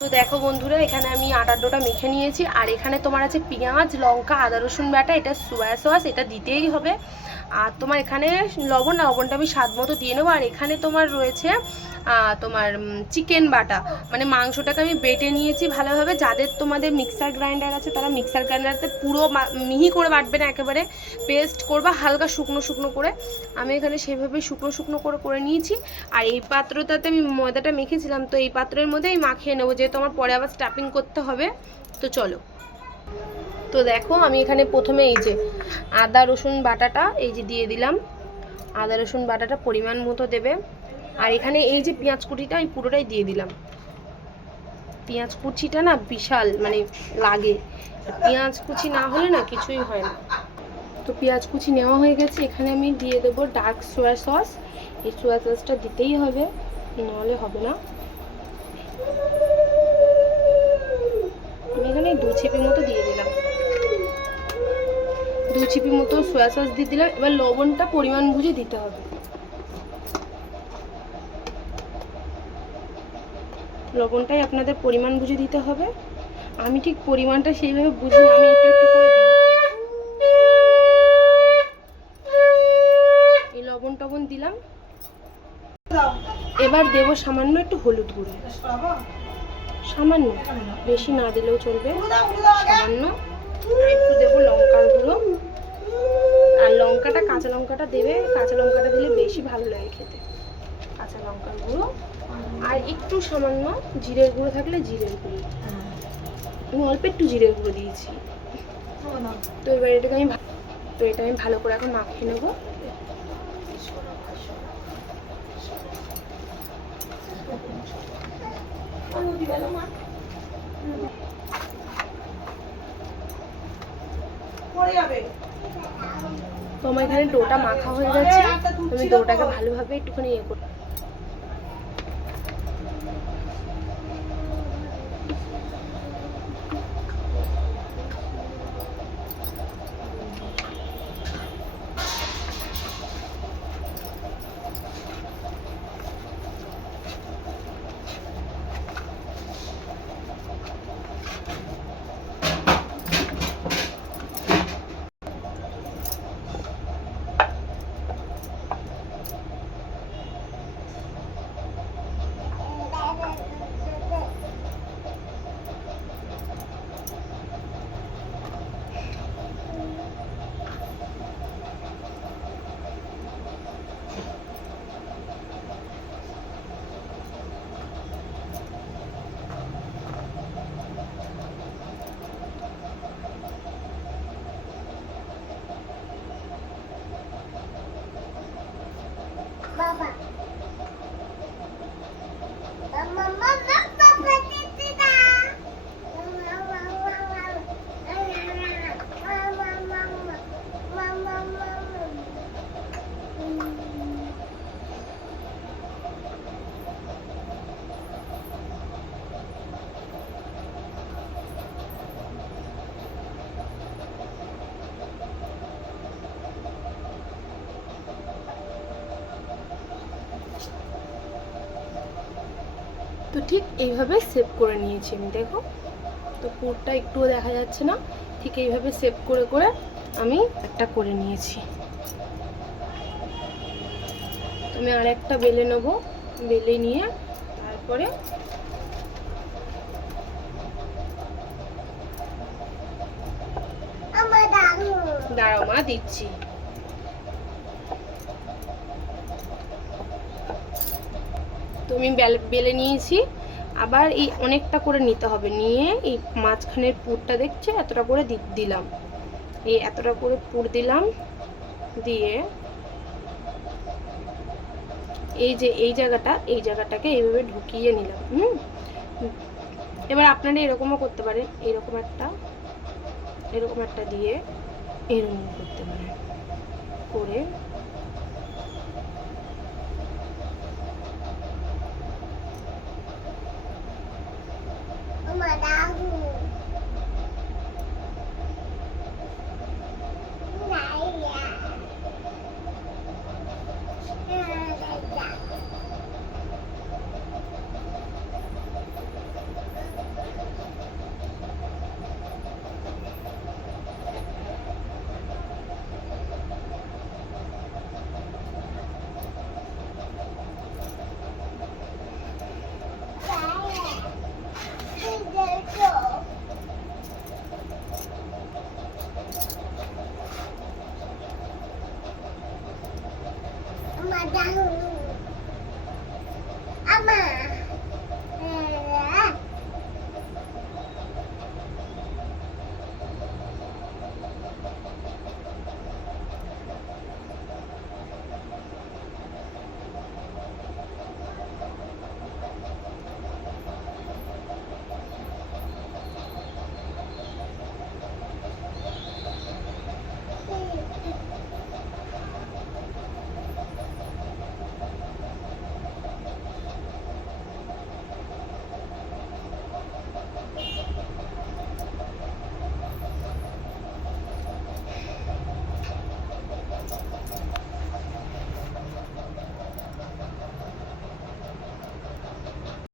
তো দেখো বন্ধুরা, এখানে আমি আটার ডোটা মেখে নিয়েছি। আর এখানে তোমার আছে পেঁয়াজ, লঙ্কা, আদা রসুন বাটা, এটা সয়া সস, এটা দিতেই হবে। আর তোমার এখানে লবণটা আমি স্বাদ মতো দিয়ে নেবো। আর এখানে তোমার রয়েছে তোমার চিকেন বাটা, মানে মাংসটাকে আমি বেটে নিয়েছি ভালোভাবে। যাদের তোমাদের মিক্সার গ্রাইন্ডার আছে তারা মিক্সার গ্রাইন্ডারতে পুরো মিহি করে বাটবে না, একেবারে পেস্ট করবা হালকা শুকনো শুকনো করে। আমি এখানে সেইভাবে শুকনো শুকনো করে নিয়েছি। আর এই পাত্রটাতে আমি ময়দাটা মেখেছিলাম, তো এই পাত্রের মধ্যে আমি মাখিয়ে নেবো, যেহেতু আমার পরে আবার স্টাফিং করতে হবে। তো চলো। তো দেখো, আমি এখানে প্রথমে এই যে আদা রসুন বাটাটা এই যে দিয়ে দিলাম। আদা রসুন বাটাটা পরিমাণ মতো দেবে। আর এখানে এই যে পেঁয়াজ কুচিটা আমি পুরোটাই দিয়ে দিলাম। পেঁয়াজ কুচিটা না বিশাল মানে লাগে, পেঁয়াজ কুচি না হলে না কিছুই হয় না। তো পেঁয়াজ কুচি নেওয়া হয়ে গেছে। এখানে আমি দিয়ে দেবো ডার্ক সোয়া সস। এই সোয়া সসটা দিতেই হবে, নাহলে হবে না। আমি এখানে 2 চিপি মতো দিয়ে দিলাম, 2 চিপি মতো সোয়া সস দিয়ে দিলাম। এবার লবণটা পরিমাণ বুঝে দিতে হবে। লবণটাই আপনাদের পরিমাণ বুঝে দিতে হবে। আমি ঠিক পরিমাণটা সেইভাবে বুঝি না, আমি একটু একটু করে দিই। এই লবণ টবণ দিলাম। এবার দেবো সামান্য একটু হলুদ গুঁড়ো, সামান্য, বেশি না দিলেও চলবে, সামান্য। একটু দেবো লঙ্কার গুঁড়ো। আর লঙ্কাটা, কাঁচা লঙ্কাটা দেবে, কাঁচা লঙ্কাটা দিলে বেশি ভালো লাগে খেতে। কাঁচা লঙ্কার গুঁড়ো আর একটু সামান্য জিরের গুঁড়ো থাকলে জিরের গুঁড়ো। আমি অল্প একটু জিরের গুঁড়ো দিয়েছি। তো এবার এটা আমি ভালো করে এখন মাখিয়ে নেবো। তো আমার এখানে ডোটা মাখা হয়ে গেছে। আমি ডোটাকে ভালোভাবে একটুখানি ইয়ে করি। বাবা তো ঠিক এইভাবে সেভ করে নিয়েছি আমি, দেখো। তো পুরটা একটুও দেখা যাচ্ছে না, ঠিক এইভাবে সেভ করে করে আমি একটা করে নিয়েছি। আমি আর একটা বেলে নেবো, বেলে নিয়ে তারপরে দাঁড়াও মা, দিচ্ছি। তো আমি বেলে নিয়েছি। আবার এই অনেকটা করে নিতে হবে, নিয়ে এই মাঝখানের পুরটা দেখছে এতটা করে দিলাম, এই এতটা করে পুর দিলাম, দিয়ে এই যে এই জায়গাটাকে এইভাবে ঢুকিয়ে নিলাম। এবার আপনারা এরকমও করতে পারেন, এরকম একটা দিয়ে এরকম করতে পারেন, করে